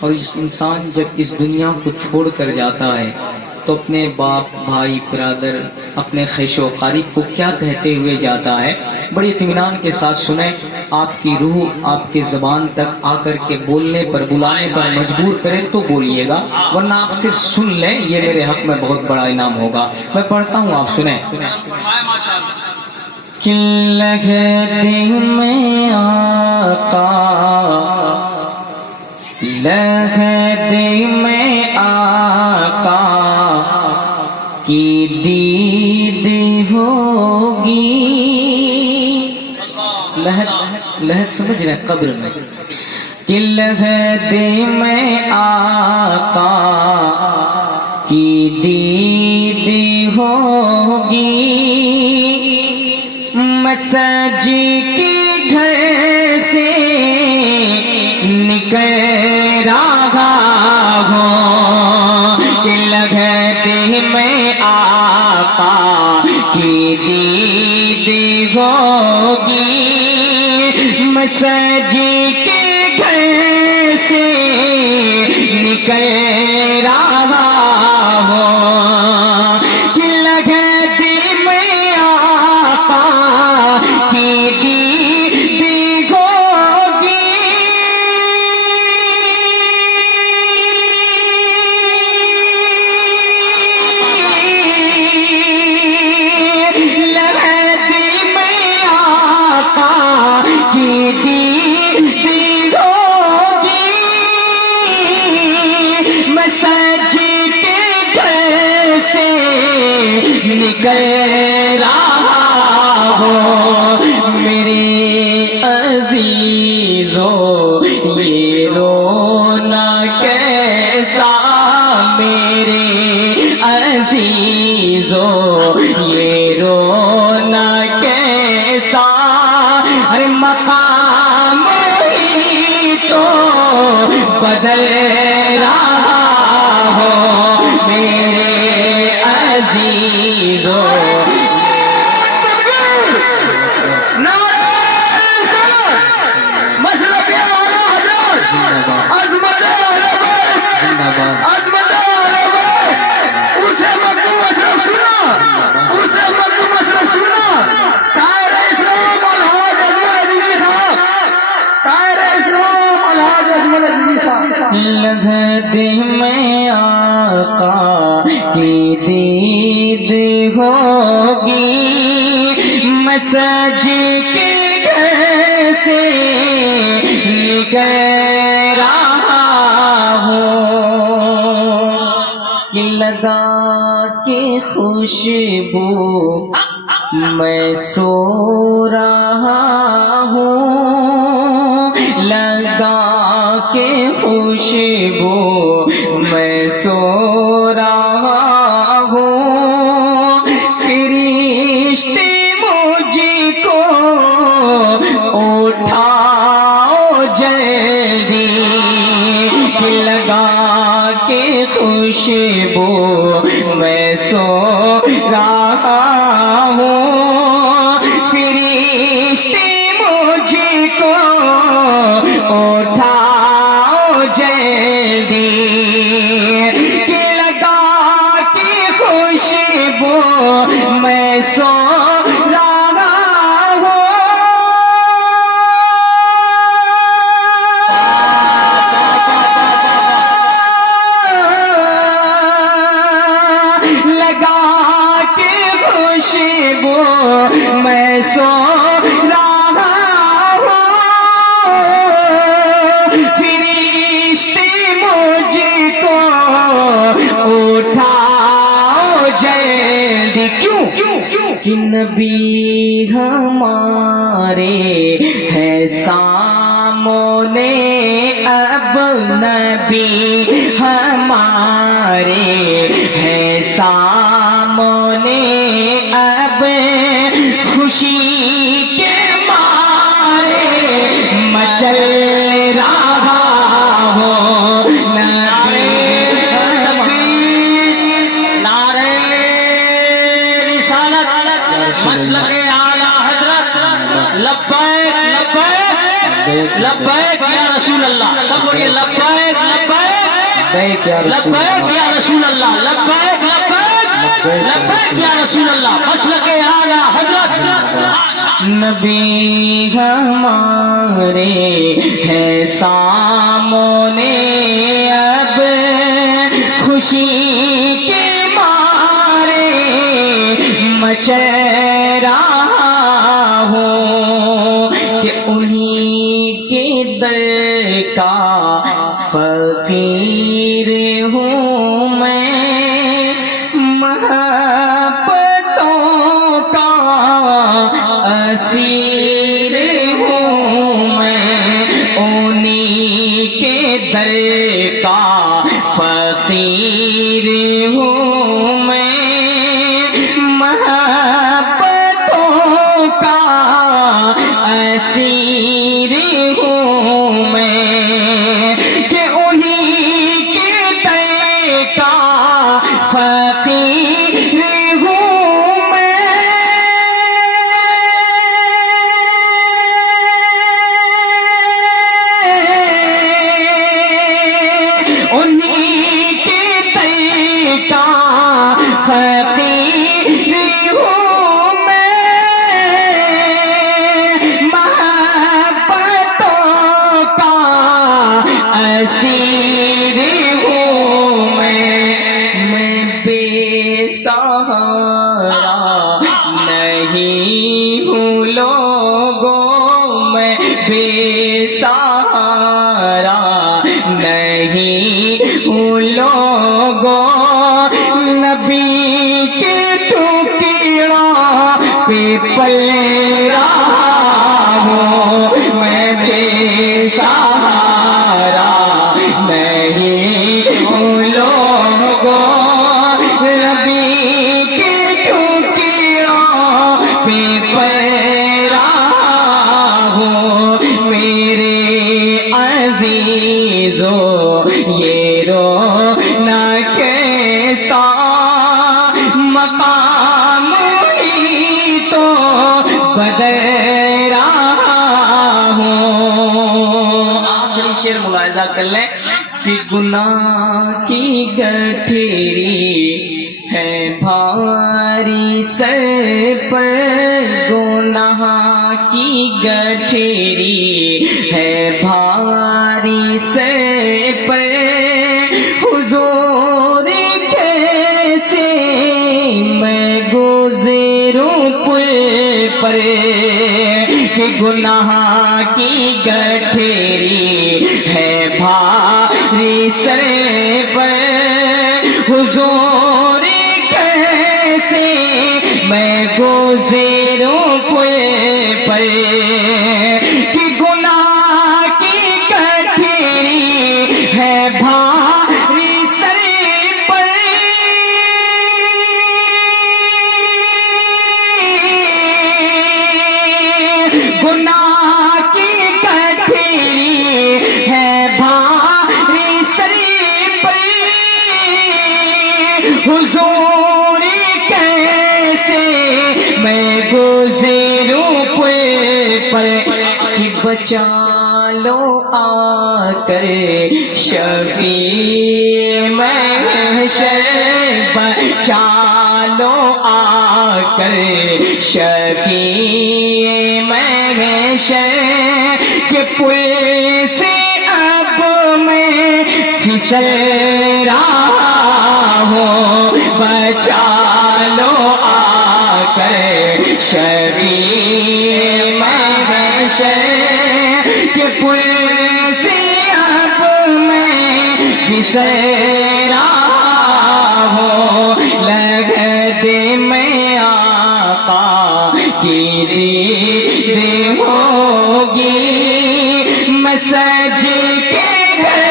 اور انسان جب اس دنیا کو چھوڑ کر جاتا ہے تو اپنے باپ بھائی برادر اپنے خیش و قریب کو کیا کہتے ہوئے جاتا ہے، بڑی اطمینان کے ساتھ سنیں۔ آپ کی روح آپ کے زبان تک آ کر کے بولنے پر بلانے پر مجبور کرے تو بولیے گا، ورنہ آپ صرف سن لیں، یہ میرے حق میں بہت بڑا انعام ہوگا۔ میں پڑھتا ہوں، آپ سنیں۔ لگتے میں آقا، لگتے میں آقا کی دید ہوگی، لہت سمجھ رہے قبر میں، کہ لگتے میں آقا کی دید ہوگی، مسجد کے گھر سے نکل رہا ہوں، کہ لگتے میں آقا کی دید ہوگی، مسجد کے گھر سے نکل رہا ہوں، کہ لگتے میں آقا کی دید ہوگی، لگتے میں آقا کی دید ہوگی، مسجد کے گھر سے نکل رہا ہو، میرے عزیزو یہ رونا کیسا، میرے عزیزو یہ رونا کیسا، ارے مقام ہی تو بدل رہا ہو، میرے عزیزو لگتے میں آقا کی دید ہوگی، مسجد کے گھر سے نکل رہا ہوں، کہ لگا کے خوشبو میں سو رہا ہوں، لگا کے خوشبو میں سو رہا ہوں، فرشتے مجھ کو اٹھاؤ جلدی، کہ لگا کے خوشبو میں سو رہا ہوں، فرشتے مجھ کو اٹھاؤ جلدی، کہ لگا کے خوشبو میں سو رہا ہوں، لگا کے خوشبو میں سو رہا ہوں، فرشتے مجھ کو اٹھاؤ جلدی، کیوں کہ نبی ہمارے ہے سامنے، اب نبی ہمارے ہے سامنے، اب خوشی کے مارے مچل رہا ہو، نعرہ رسالت، مسلک اعلی حضرت، لبیک لبیک لبیک یا رسول اللہ، سب بولیے لبیک لبیک یا رسول لبیک یا رسول اللہ، لبیک لبیک لبیک یا رسول اللہ، مسلک اعلیٰ حضرت نبی ہمارے ہے سامنے اب خوشی کے مارے مچ رہا ہوں کہ انہی کے در کا فقیر ہوں میں، محبتوں کا اسیر ہوں میں، انہی کے در کا فقیر ہوں میں، محبتوں کا اسیر ہوں میں، کہ انہی کے در کا فقیر ہوں میں، انہی کے در کا فقیر ہوں میں، محبتوں کا اسیر ہوں میں بے سہارا نہیں ہوں لوگوں، میں بے سہارا نہیں ہوں لوگوں، نبی کے ٹکڑوں پہ پل رہا ہوں، میں بے سہارا نہیں ہوں لوگوں، نبی کے ٹکڑوں پہ پل رہا ہوں، میرے عزیزو یہ رونا کیسا مقام ہی تو بدل رہا ہوں۔ آخری شعر ملاحظہ کر لیں کہ گناہ کی گٹھیری ہے بھاری سر پر، گناہ کی گٹھیری ہے بھاری سر پر، حضور کیسے میں گزروں پل پر، کہ گناہ کی گٹھیری ہے بھاری سر پر، حضور کیسے میں گزروں پل پر، کہ گناہ کی گٹھیری ہے بھاری سر پر، گناہ کی گٹھیری ہے بھاری سر پر، حضور کیسے میں گزروں پل پر، کہ بچا لو آ کر شفیع محشر، بچا لو آ کر شفیع محشر، کہ پل سے اب میں پھسل رہا ہوں، بچا لو آ کر شفیع محشر، کہ پل سے اب میں پھسل رہا ہوں، لگت میں آقا کی دید ہوگی، میں سج کے گھر